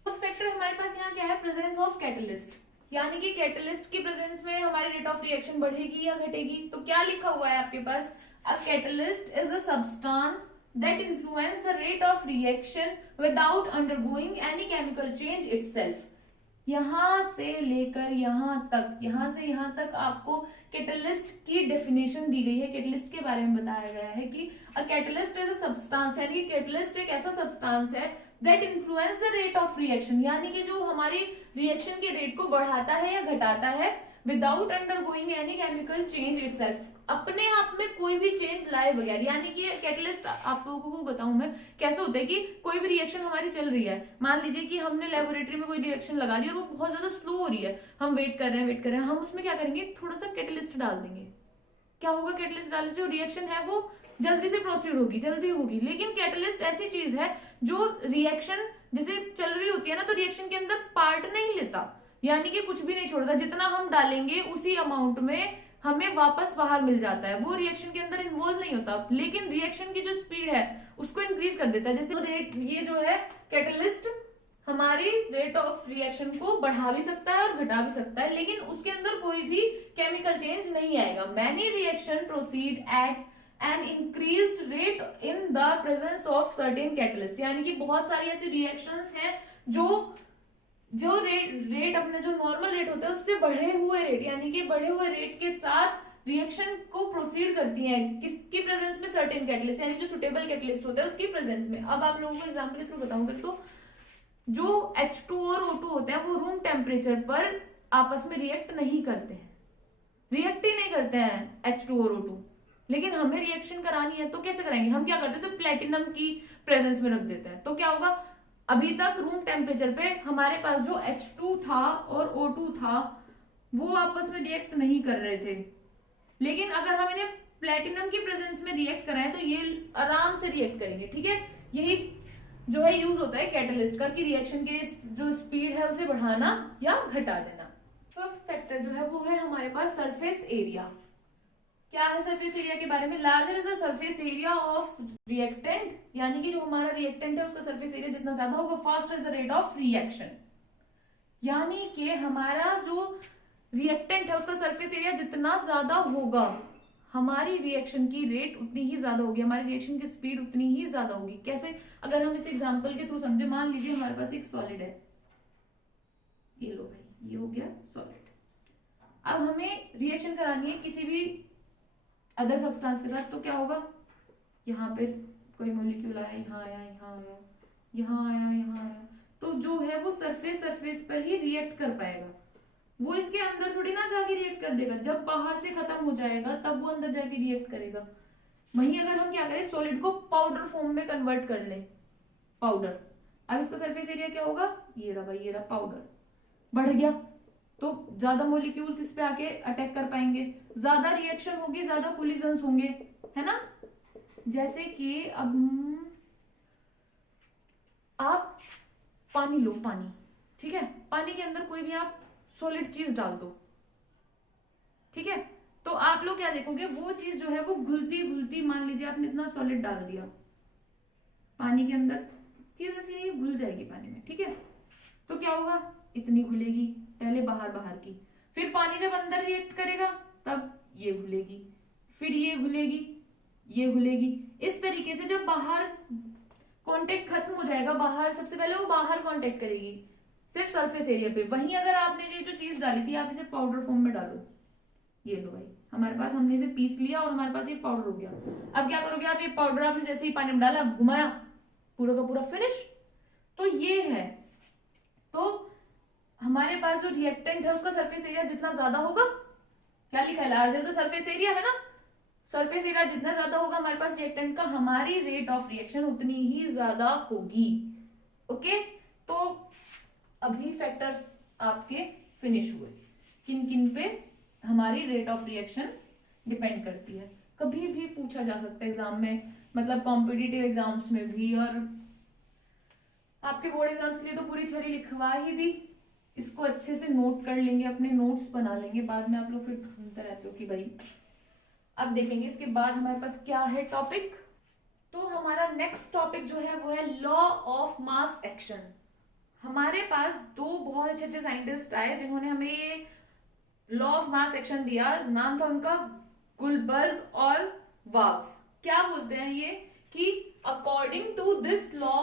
फैक्टर हमारे पास यहाँ क्या है, प्रेजेंस ऑफ कैटलिस्ट, यानी कि कैटलिस्ट की प्रेजेंस में हमारी रेट ऑफ रिएक्शन बढ़ेगी या घटेगी। तो क्या लिखा हुआ है आपके पास, a catalyst is a substance that influence the rate of reaction without undergoing any chemical change itself। यहां से लेकर यहां से यहां तक आपको कैटलिस्ट की डेफिनेशन दी गई है। कैटलिस्ट के बारे में बताया गया है कि अ कैटलिस्ट इज अ सब्सटेंस, यानी कि कैटलिस्ट एक ऐसा सब्सटेंस है that influence the rate of reaction, यानी कि जो हमारी रिएक्शन के रेट को बढ़ाता है या घटाता है without undergoing any chemical change itself, अपने आप में कोई भी चेंज लाए बगैर। यानी कि कैटलिस्ट आप लोगों को बताऊं मैं कैसे होता है कि कोई भी रिएक्शन हमारी चल रही है, मान लीजिए कि हमने लेबोरेटरी में कोई रिएक्शन लगा दी और वो बहुत ज्यादा स्लो हो रही है, हम वेट कर रहे हैं, हम उसमें क्या करेंगे, थोड़ा सा कैटलिस्ट डाल देंगे। क्या होगा, कैटलिस्ट डालने से जो रिएक्शन है वो जल्दी से प्रोसीड होगी, जल्दी होगी। लेकिन कैटलिस्ट ऐसी चीज है जो रिएक्शन जैसे चल रही होती है ना, तो रिएक्शन के अंदर पार्ट नहीं लेता, यानी कि कुछ भी नहीं छोड़ता, जितना हम डालेंगे उसी अमाउंट में हमें वापस बाहर मिल जाता है, वो रिएक्शन के अंदर इन्वॉल्व नहीं होता, लेकिन रिएक्शन की जो स्पीड है उसको इंक्रीज कर देता है। जैसे रेट, ये जो है कैटलिस्ट हमारी रेट ऑफ रिएक्शन को बढ़ा भी सकता है और घटा भी सकता है, लेकिन उसके अंदर कोई भी केमिकल चेंज नहीं आएगा। Many reaction proceed at an increased rate in the presence of certain catalyst, यानी कि बहुत सारी ऐसी रिएक्शंस हैं जो रेट अपने जो नॉर्मल रेट होता है उससे बढ़े हुए रेट, यानी कि बढ़े हुए रेट के साथ रिएक्शन को प्रोसीड करती हैं, किसकी प्रेजेंस में, सर्टेन कैटलिस्ट, यानी जो सुटेबल कैटलिस्ट होता है उसकी प्रेजेंस में। अब आप लोगों को एग्जांपल के थ्रू बताऊंगा, तो जो H2 और O2 होते हैं वो रूम टेम्परेचर पर आपस में रिएक्ट नहीं करते हैं, रिएक्ट ही नहीं करते हैं H2 और O2, लेकिन हमें रिएक्शन करानी है तो कैसे कराएंगे, हम क्या करते हैं, सिर्फ प्लेटिनम की प्रेजेंस में रख देते हैं। तो क्या होगा, अभी तक रूम टेम्परेचर पे हमारे पास जो H2 था और O2 था वो आपस में रिएक्ट नहीं कर रहे थे, लेकिन अगर हम इन्हें प्लेटिनम की प्रेजेंस में रिएक्ट कराएं तो ये आराम से रिएक्ट करेंगे, ठीक है। यही जो है यूज होता है कैटलिस्ट का, कि रिएक्शन के जो स्पीड है उसे बढ़ाना या घटा देना। फर्स्ट फैक्टर जो है वो है हमारे पास सरफेस एरिया। क्या है सरफेस एरिया के बारे में, larger is the surface area of reactant, यानी कि जो हमारा रिएक्टेंट है उसका सरफेस एरिया जितना ज्यादा होगा faster is the rate of reaction, यानी कि हमारा जो रिएक्टेंट है उसका सरफेस एरिया जितना ज्यादा होगा हमारी रिएक्शन की रेट उतनी ही ज्यादा होगी, हमारी रिएक्शन की स्पीड उतनी ही ज्यादा होगी। कैसे, अगर हम इस एग्जांपल के थ्रू समझे, मान लीजिए हमारे पास एक सॉलिड है, ये लो भाई, ये हो गया सॉलिड। अब हमें रिएक्शन करानी है किसी भी अदर सब्सटेंस के साथ, तो क्या होगा, यहाँ पे कोई मॉलिक्यूल आया, यहाँ आया, यहाँ आया, यहाँ आया, यहाँ आया, तो जो है वो सरफेस पर ही रिएक्ट कर पाएगा, वो इसके अंदर थोड़ी ना जाके रिएक्ट कर देगा, जब बाहर से खत्म हो जाएगा तब वो अंदर जाके रिएक्ट करेगा। वहीं अगर हम क्या करें, सॉलिड को पाउडर फॉर्म में कन्वर्ट कर ले, पाउडर, अब इसका सरफेस एरिया क्या होगा, ये रहा भाई, ये रहा पाउडर, बढ़ गया, तो ज्यादा मॉलिक्यूल्स इस पे आके अटैक कर पाएंगे, ज्यादा रिएक्शन होगी, ज्यादा कोलिजन्स होंगे, है ना। जैसे कि अब आप पानी लो, पानी ठीक है, पानी के अंदर कोई भी आप सॉलिड चीज डाल दो, ठीक है, तो आप लोग क्या देखोगे, वो चीज जो है वो घुलती घुलती, मान लीजिए आपने इतना सॉलिड डाल दिया पानी के अंदर, चीज ऐसे ही घुल जाएगी पानी में, ठीक है, तो क्या होगा, इतनी घुलेगी, पहले बाहर बाहर की, फिर पानी जब अंदर रिएक्ट करेगा तब ये घुलेगी, फिर ये घुलेगी, ये घुलेगी, इस तरीके से जब बाहर कांटेक्ट खत्म हो जाएगा, बाहर सबसे पहले वो बाहर कांटेक्ट करेगी सिर्फ सरफेस एरिया पे। वहीं अगर आपने ये जो चीज डाली थी, आप इसे पाउडर फॉर्म में डालो, ये लो भाई, हमारे पास, हमने इसे पीस लिया और हमारे पास ये पाउडर हो गया। अब क्या करोगे आप, ये पाउडर आपने जैसे ही पानी में डाला, घुमाया, पूरा का पूरा फिनिश। तो ये है, तो हमारे पास जो रिएक्टेंट है उसका सरफेस एरिया जितना ज्यादा होगा, क्या लिखा है, लार्जर द सरफेस एरिया है ना, सरफेस एरिया जितना ज्यादा होगा हमारे पास रिएक्टेंट का, हमारी रेट ऑफ रिएक्शन उतनी ही ज्यादा होगी। ओके, तो अभी फैक्टर्स आपके फिनिश हुए, किन किन पे हमारी रेट ऑफ रिएक्शन डिपेंड करती है। कभी भी पूछा जा सकता है एग्जाम में, मतलब कॉम्पिटिटिव एग्जाम्स में भी, और आपके बोर्ड एग्जाम्स के लिए तो पूरी थ्योरी लिखवा ही दी, इसको अच्छे से नोट कर लेंगे, अपने नोट्स बना लेंगे, बाद में आप लोग फिर ढूंढते रहते हो कि भाई। अब देखेंगे इसके बाद हमारे पास क्या है टॉपिक। तो हमारा नेक्स्ट टॉपिक जो है वो है लॉ ऑफ मास एक्शन। हमारे पास दो बहुत अच्छे अच्छे साइंटिस्ट आए जिन्होंने हमें ये लॉ ऑफ मास एक्शन दिया, नाम था उनका गुलबर्ग और वाग्स। क्या बोलते हैं ये कि according to this law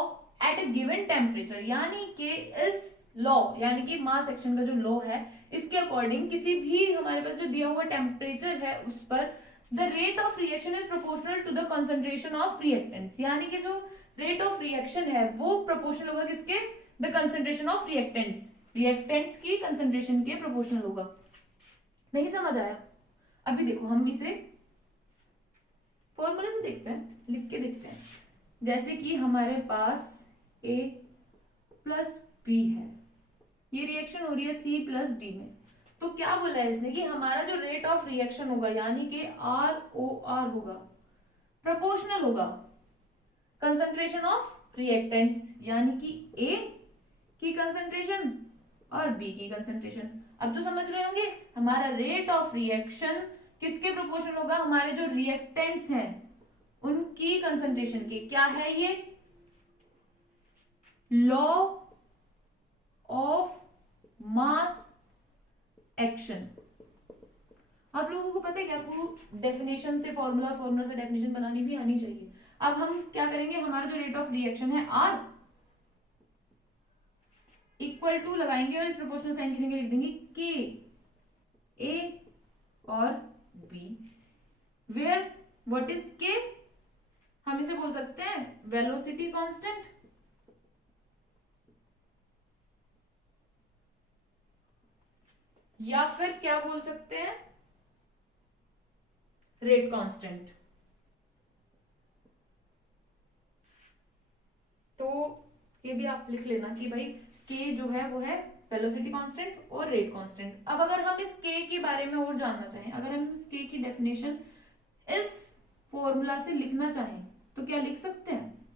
at a given temperature, यानी कि इस लॉ, यानी कि मास एक्शन का जो लॉ है, इसके अकॉर्डिंग किसी भी हमारे पास जो दिया हुआ टेम्परेचर है उस पर the rate of reaction is proportional to the concentration of reactants, यानी कि जो रेट ऑफ रिएक्शन है वो प्रोपोर्शनल होगा किसके, the concentration of reactants, reactants की कंसंट्रेशन के प्रोपोर्शनल होगा। नहीं समझ आया? अभी देखो हम इसे फॉर्मूले से देखते हैं, लिख के देखते हैं। जैसे कि हमारे पास A प्लस B है, ये रिएक्शन हो रही है C प्लस D में, तो क्या बोला है इसने कि हमारा जो रेट ऑफ रिएक्शन होगा, यानी कि ROR होगा, प्रोपोर्शनल होगा कंसंट्रेशन ऑफ रिएक्टेंट्स, यानी कि A की कंसंट्रेशन और B की कंसंट्रेशन। अब तो समझ गए होंगे, हमारा रेट ऑफ रिएक्शन किसके प्रोपोर्शनल होगा, हमारे जो रिएक्टेंट्स हैं उनकी कंसंट्रेशन के। क्या है ये, लॉ ऑफ मास एक्शन। आप लोगों को पता है कि आपको डेफिनेशन से फॉर्मूला से डेफिनेशन बनानी भी आनी चाहिए। अब हम क्या करेंगे, हमारा जो रेट ऑफ रिएक्शन है R इक्वल टू लगाएंगे और इस प्रोपोर्शनल साइन की जगह लिख देंगे K A और B, where what is K, हम इसे बोल सकते हैं वेलोसिटी कांस्टेंट, या फिर क्या बोल सकते हैं, रेट कांस्टेंट। तो ये भी आप लिख लेना कि भाई K जो है वो है वेलोसिटी कांस्टेंट और रेट कांस्टेंट। अब अगर हम इस K के बारे में और जानना चाहें, अगर हम इस K की डेफिनेशन इस फॉर्मूला से लिखना चाहें तो क्या लिख सकते हैं,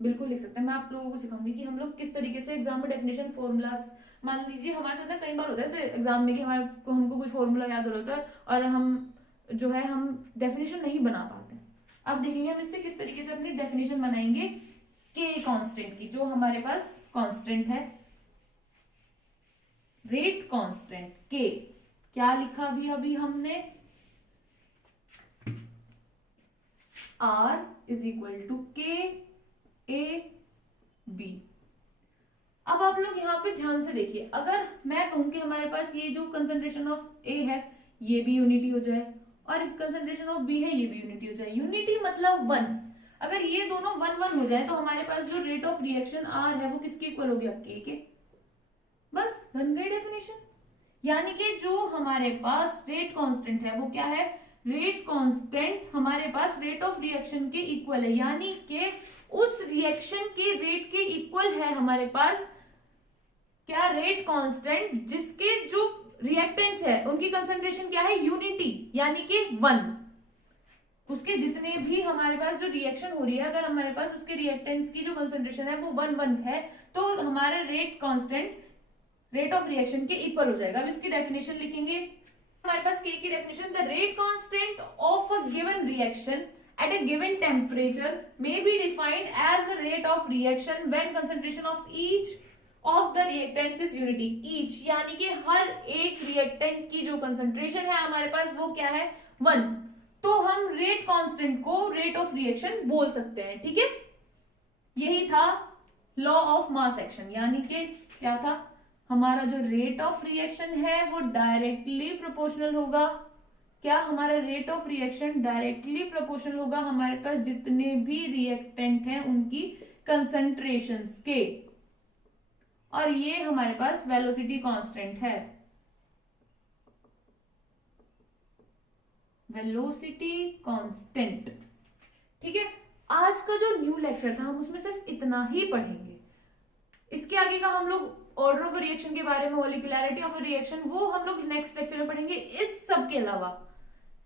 बिल्कुल लिख सकते हैं। मैं आप लोगों को सिखाऊंगी कि हम लोग किस तरीके से एग्जाम में डेफिनेशन फॉर्मूलास, मान लीजिए हमारे साथ ना कई बार होता है ऐसे एग्जाम में कि हमारे को हमको कुछ फॉर्मूला याद हो रहा होता है और हम जो है हम डेफिनेशन नहीं बना पाते। अब देखेंगे हम इससे किस तरीके से अपनी डेफिनेशन बनाएंगे K कांस्टेंट की, जो हमारे पास कांस्टेंट है, रेट कांस्टेंट K। क्या लिखा अभी हमने, R is equal to K A B। अब आप लोग यहाँ पे ध्यान से देखिए, अगर मैं कहूं कि हमारे पास ये जो कंसंट्रेशन ऑफ A है ये भी यूनिटी हो जाए और इस कंसंट्रेशन ऑफ B है ये भी यूनिटी हो जाए, यूनिटी मतलब 1, अगर ये दोनों 1 1 हो जाए तो हमारे पास जो रेट ऑफ रिएक्शन R है वो किसके इक्वल हो गया, K के। बस बन गई डेफिनेशन। यानी कि जो हमारे पास रेट कांस्टेंट है वो क्या है, रेट कांस्टेंट हमारे पास रेट ऑफ रिएक्शन के इक्वल है, यानी कि उस रिएक्शन के रेट के इक्वल है हमारे पास क्या, रेट कांस्टेंट, जिसके जो रिएक्टेंट्स है उनकी कंसंट्रेशन क्या है, यूनिटी, यानी कि 1। उसके जितने भी हमारे पास जो रिएक्शन हो रही है, अगर हमारे पास उसके रिएक्टेंट्स की जो कंसंट्रेशन है वो 1 है, तो हमारा rate constant rate of reaction के इक्वल हो जाएगा। अब इसकी डेफिनेशन लिखेंगे, हमारे पास के की definition, the rate constant of a given reaction at a given temperature may be defined as the rate of reaction when concentration of each of the reactants is unity। each यानी कि हर एक reactant की जो concentration है हमारे पास वो क्या है 1, तो हम रेट कांस्टेंट को रेट ऑफ रिएक्शन बोल सकते हैं। ठीक है, यही था लॉ ऑफ मास एक्शन, यानी कि क्या था, हमारा जो रेट ऑफ रिएक्शन है वो डायरेक्टली प्रोपोर्शनल होगा, क्या हमारा rate of reaction directly proportional होगा हमारे पास जितने भी रिएक्टेंट हैं उनकी कंसंट्रेशंस के, और ये हमारे पास वेलोसिटी कांस्टेंट है, वेलोसिटी कांस्टेंट। ठीक है, आज का जो न्यू लेक्चर था हम उसमें सिर्फ इतना ही पढ़ेंगे, इसके आगे का हम लोग ऑर्डर ऑफ रिएक्शन के बारे में, मॉलिक्यूलैरिटी ऑफ रिएक्शन, वो हम लोग नेक्स्ट लेक्चर में पढ़ेंगे। इस सब के अलावा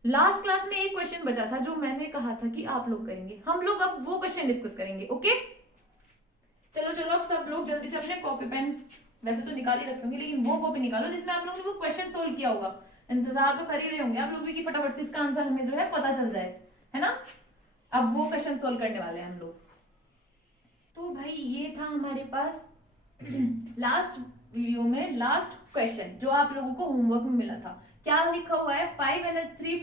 लास्ट क्लास में एक क्वेश्चन बचा था जो मैंने कहा था कि आप लोग करेंगे, हम लोग अब वो क्वेश्चन डिस्कस करेंगे। ओके, चलो चलो अब सब लोग जल्दी से अपने कॉपी पेन वैसे तो निकाल ही रखे होंगे, लेकिन वो कॉपी निकालो जिसमें आप लोगों ने वो क्वेश्चन सोल्व किया होगा। इंतजार तो कर ही रहे होंगे आप लोग भी कि फटाफट से इसका आंसर हमें जो है पता चल जाए, है ना। अब वो क्वेश्चन सोल्व करने वाले हैं हम लोग। तो भाई ये था हमारे पास लास्ट वीडियो में लास्ट क्वेश्चन जो आप लोगों को होमवर्क में मिला था। क्या लिखा हुआ है, 4NH3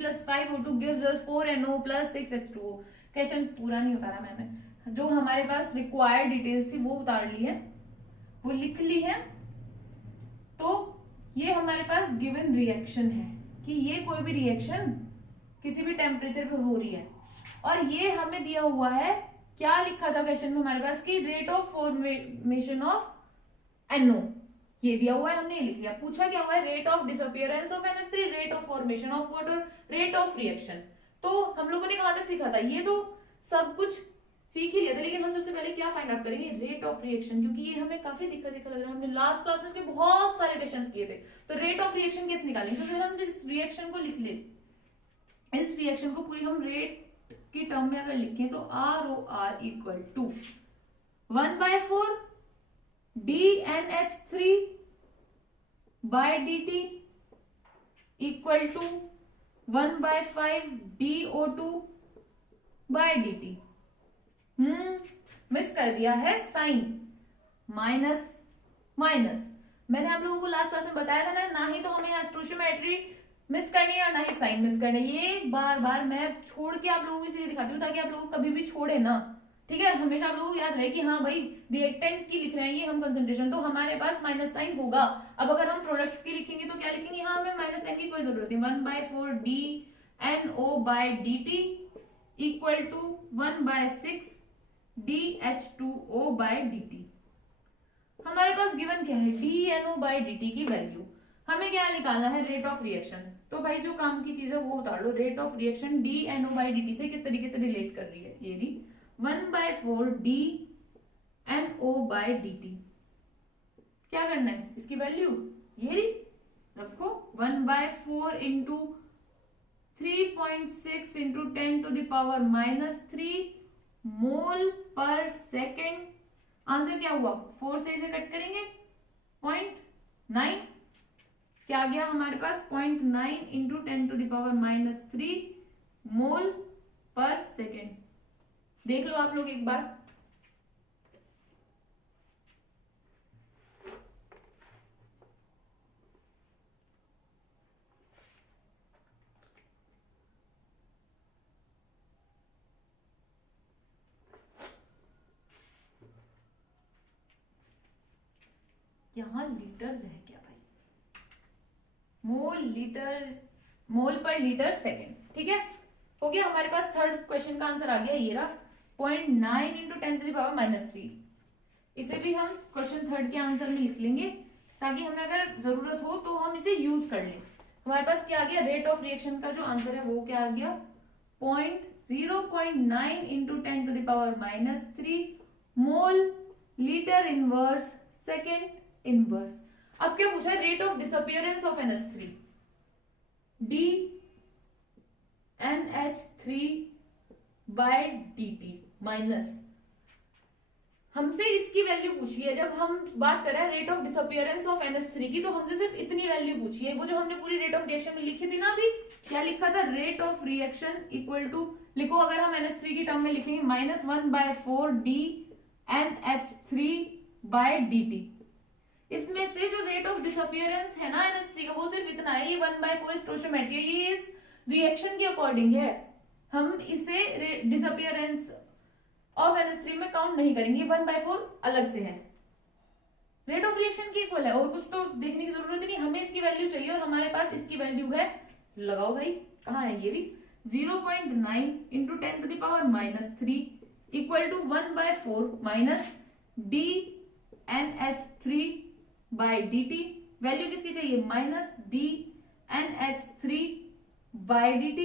plus 5O2 gives us 4NO plus 6H2O। Question पूरा नहीं उतारा मैंने, जो हमारे पास रिक्वायर्ड डिटेल्स थी वो उतार ली है, वो लिख ली है। तो ये हमारे पास गिवन रिएक्शन है कि ये कोई भी रिएक्शन किसी भी टेम्परेचर पे हो रही है, और ये हमें दिया हुआ है, क्या लिखा था क्वेश्चन में हमारे पास कि rate of formation of NO, ये दिया हुआ है, हमने लिख लिया। पूछा क्या हुआ है, rate of disappearance of NH3, rate of formation of water, rate of reaction. तो हम लोगों ने कहां तक सीखा था, ये तो सब कुछ सीख ही लिया था, लेकिन हम सबसे पहले क्या फाइंड आउट करेंगे, रेट ऑफ रिएक्शन, क्योंकि ये हमें काफी दिक्कत लग रहा है। हमने लास्ट क्लास में इसके बहुत सारे क्वेश्चंस किए थे, तो रेट ऑफ रिएक्शन कैसे निकालेंगे। तो पहले हम इस रिएक्शन को लिख ले, इस रिएक्शन को पूरी हम रेट की टर्म में अगर लिखें तो ROR equal to 1/4 DNH3 by dt equal to 1/5 DO2 by dt। Miss कर दिया है साइन, माइनस माइनस। मैंने आप लोगों को लास्ट क्लास में बताया था ना ही तो हमें स्टोइचियोमेट्री मिस करनी है और ना ही साइन मिस करनी है। ये बार बार मैं छोड़ के आप लोगों को इसलिए दिखाती हूँ ताकि आप लोगों को कभी भी छोड़े ना। ठीक है, हमेशा आप लोगों को याद रहे कि हाँ भाई रिएक्टेंट की लिख रहे हैं ये हम कंसंट्रेशन, तो हमारे पास माइनस साइन होगा। अब अगर हम प्रोडक्ट्स की लिखेंगे तो क्या लिखेंगे, यहाँ हमें माइनस साइन की कोई जरूरत नहीं। 1/4 DNO by dt equal to 1/6 DH2O by dt। हमारे पास गिवन क्या है, DNO by dt की वैल्यू, हमें क्या निकालना है, रेट ऑफ रिएक्शन। तो भाई जो काम की चीज है वो उतार लो, rate of reaction DNO by dt से किस तरीके से रिलेट कर रही है, ये भी 1/4 DNO by dt। क्या करना है, इसकी वैल्यू ये रखो, 1/4 इंटू 3.6 इंटू 10⁻³ मोल पर सेकेंड। आंसर क्या हुआ, 4 से इसे कट करेंगे 0.9, क्या आ गया हमारे पास 0.9 इंटू 10⁻³ मोल पर सेकेंड। देख लो आप लोग एक बार, यहां लीटर रह गया भाई, मोल पर लीटर सेकेंड। ठीक है, हो गया हमारे पास थर्ड क्वेश्चन का आंसर आ गया, ये रहा 0.9 इंटू 10⁻³ इसे भी हम क्वेश्चन थर्ड के आंसर में लिख लेंगे ताकि हमें अगर जरूरत हो तो हम इसे यूज कर लें। हमारे पास क्या आ गया, रेट ऑफ रिएक्शन का जो आंसर है वो क्या आ गया, 0.9 into 10⁻³ mole litre inverse second inverse. अब क्या पूछा है, rate of disappearance of NH3, D NH3/dt minus, हमसे इसकी वैल्यू पूछी है। जब हम बात कर रहे हैं rate of disappearance of NH3 की, तो हमसे सिर्फ इतनी वैल्यू पूछी है। वो जो हमने पूरी रेट ऑफ रिएक्शन में लिखी थी ना, अभी क्या लिखा था, rate of reaction equal to, लिखो अगर हम NH3 की टर्म में लिखेंगे -1/4 dNH3/dt। इसमें से जो रेट ऑफ डिसअपियरेंस है ना NH3 का, वो सिर्फ इतना है, ये 1/4 स्टोइचियोमेट्री, ये इस रिएक्शन के अकॉर्डिंग है। हम इसे डिसअपियरेंस ऑफ NH3 में काउंट नहीं करेंगे, 1/4 अलग से है, रेट ऑफ रिएक्शन की इक्वल है, और कुछ तो देखने की जरूरत ही नहीं। हमें इसकी वैल्यू चाहिए और हमारे पास इसकी वैल्यू है, लगाओ भाई, कहाँ है ये भी, 0.9 × 10⁻³ equal to 1/4 minus dNH3/dt। Value किसकी चाहिए, -dNH3/dt।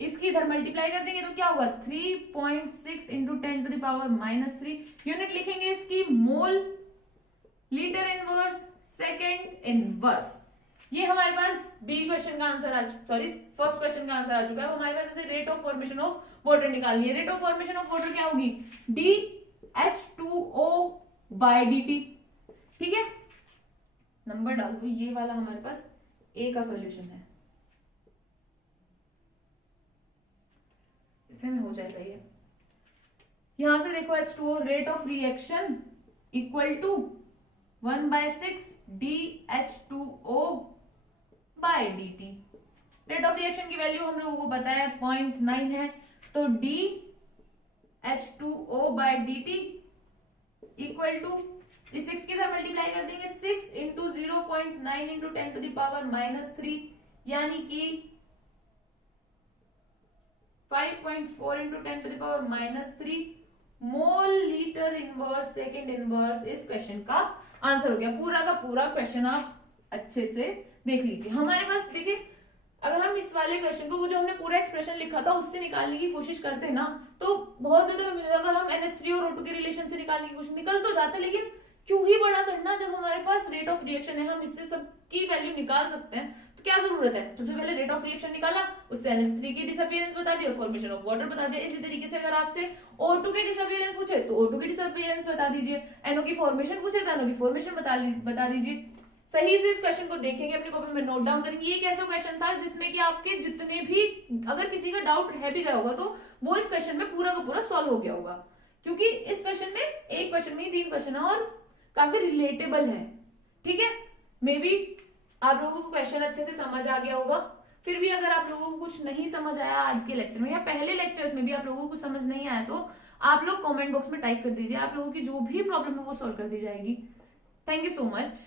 इसकी इधर मल्टीप्लाई कर देंगे तो क्या होगा, 3.6 × 10⁻³ यूनिट लिखेंगे इसकी mole litre inverse second inverse. ये हमारे पास बी क्वेश्चन का आंसर फर्स्ट क्वेश्चन का आंसर आ चुका है। हमारे पास ऐसे rate of formation of water निकालनी है। Rate of formation of water क्या होगी, dH2O/dt। ठीक है, नंबर डाल दो, ये वाला हमारे पास ए का सॉल्यूशन है, इतने में हो जाएगा ये। यहां से देखो H2O rate of reaction equal to 1/6 dH2O/dt। Rate of reaction की वैल्यू हम लोगों को पता है 0.9 है, तो dH2O/dt इक्वल टू, इस 6 की तरह मल्टीप्लाई कर देंगे, 6 × 0.9 × 10⁻³ यानी कि 5.4 × 10⁻³ mole litre inverse second inverse इस क्वेश्चन का आंसर हो गया। पूरा का पूरा क्वेश्चन आप अच्छे से देख लीजिए। हमारे पास देखिए, अगर हम इस वाले क्वेश्चन को, वो जो हमने पूरा एक्सप्रेशन लिखा था उससे निकालने की कोशिश करते हैं ना, तो बहुत ज्यादा, अगर हम NH3 और O2 के रिलेशन से निकालने की कोशिश, निकल तो जाता है, लेकिन क्यों ही बड़ा करना, जब हमारे पास रेट ऑफ रिएक्शन है, हम इससे सबकी वैल्यू निकाल सकते हैं, तो क्या जरूरत है। सबसे पहले रेट ऑफ रिएक्शन निकाला, उससे NH3 की डिसअपियरेंस बता दी और फॉर्मेशन ऑफ वाटर बता दिया। इसी तरीके से अगर आपसे O2 की डिसअपियरेंस पूछे तो O2 की डिसअपियरेंस बता दीजिए, NO की फॉर्मेशन पूछे तो NO की फॉर्मेशन बता दीजिए। सही से इस क्वेश्चन को देखेंगे, अपनी कॉपी में नोट डाउन करेंगे। ये एक ऐसा क्वेश्चन था जिसमें कि आपके जितने भी, अगर किसी का डाउट रह भी गया होगा तो वो इस क्वेश्चन में पूरा का पूरा सॉल्व हो गया होगा, क्योंकि इस क्वेश्चन में, एक क्वेश्चन में ही 3 क्वेश्चन है और काफी रिलेटेबल है। ठीक है, मे बी आप लोगों को क्वेश्चन अच्छे से समझ आ गया होगा। फिर भी अगर आप लोगों को कुछ नहीं समझ आया आज के लेक्चर में, या पहले लेक्चर्स में भी आप लोगों को कुछ समझ नहीं आया, तो आप लोग कमेंट बॉक्स में टाइप कर दीजिए, आप लोगों की जो भी प्रॉब्लम है वो सॉल्व कर दी जाएगी। Thank you so much.